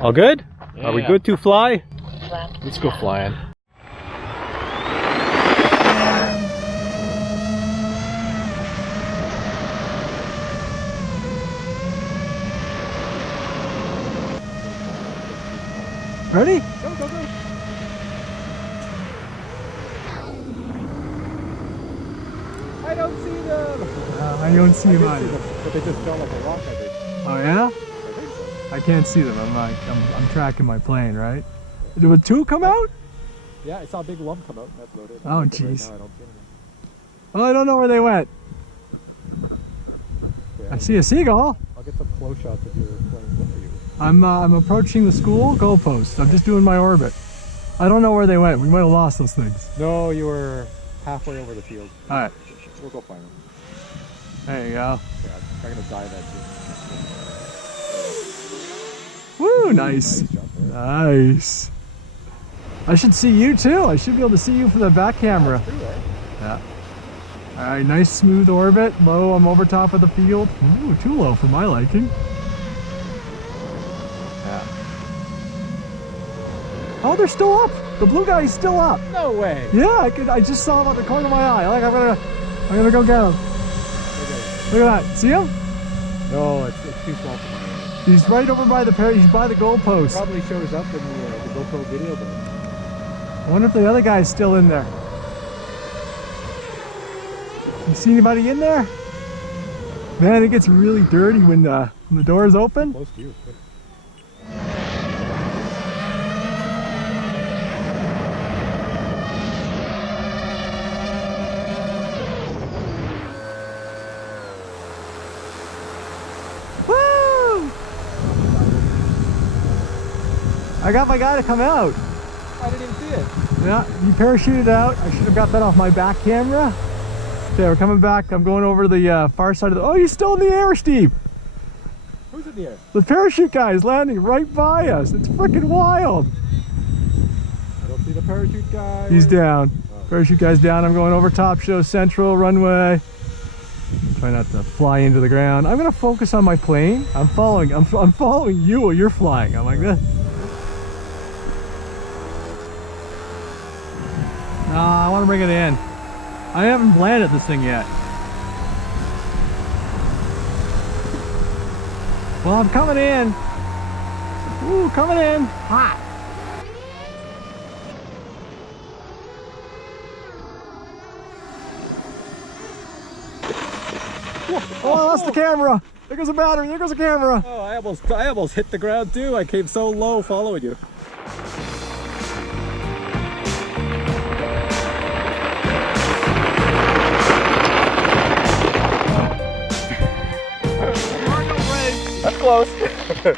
All good? Yeah. Are we good to fly? Let's go flying. Ready? Go, go, go. I don't see them. I don't see them I did see either. them, but they just fell like a rock, I think. Oh yeah? I think so. I can't see them. I'm tracking my plane, right? Did two come out? Yeah, I saw a big lump come out, and that's about it. Oh, But jeez. Right now, I don't see anything. Well, I don't know where they went. Yeah, I see a seagull. I'll get some close shots of your plane. What are you? I'm approaching the school goalpost. I'm just doing my orbit. I don't know where they went. We might have lost those things. No, you were halfway over the field. All right. We'll go find them. There you go. Yeah, I'm gonna dive at you. Woo, nice. Nice jump there. Nice. I should see you too. I should be able to see you from the back camera. True, eh? Yeah. All right, nice smooth orbit. Low, I'm over top of the field. Ooh, too low for my liking. Yeah. Oh, they're still up. The blue guy's still up. No way. Yeah, I just saw him on the corner of my eye. Like I'm gonna go get him. Look at that. See him? No, it's too small for my eye. He's right over by the he's by the goalpost. Probably shows up in the GoPro video, but I wonder if the other guy's still in there. You see anybody in there? Man, it gets really dirty when the doors open. close to you. Woo! I got my guy to come out. I didn't even see it. Yeah, he parachuted out. I should have got that off my back camera. Okay, we're coming back. I'm going over to the far side of the... Oh, he's still in the air, Steve. Who's in the air? The parachute guy is landing right by us. It's freaking wild. I don't see the parachute guy. He's down. Parachute guy's down. I'm going over top show central runway. Try not to fly into the ground. I'm gonna focus on my plane. I'm following you while you're flying. I'm like this. I want to bring it in. I haven't landed this thing yet. Well, I'm coming in. Ooh, coming in. Hot. Oh, I lost the camera. There goes the battery. There goes the camera. Oh, I almost hit the ground too. I came so low following you. That's close.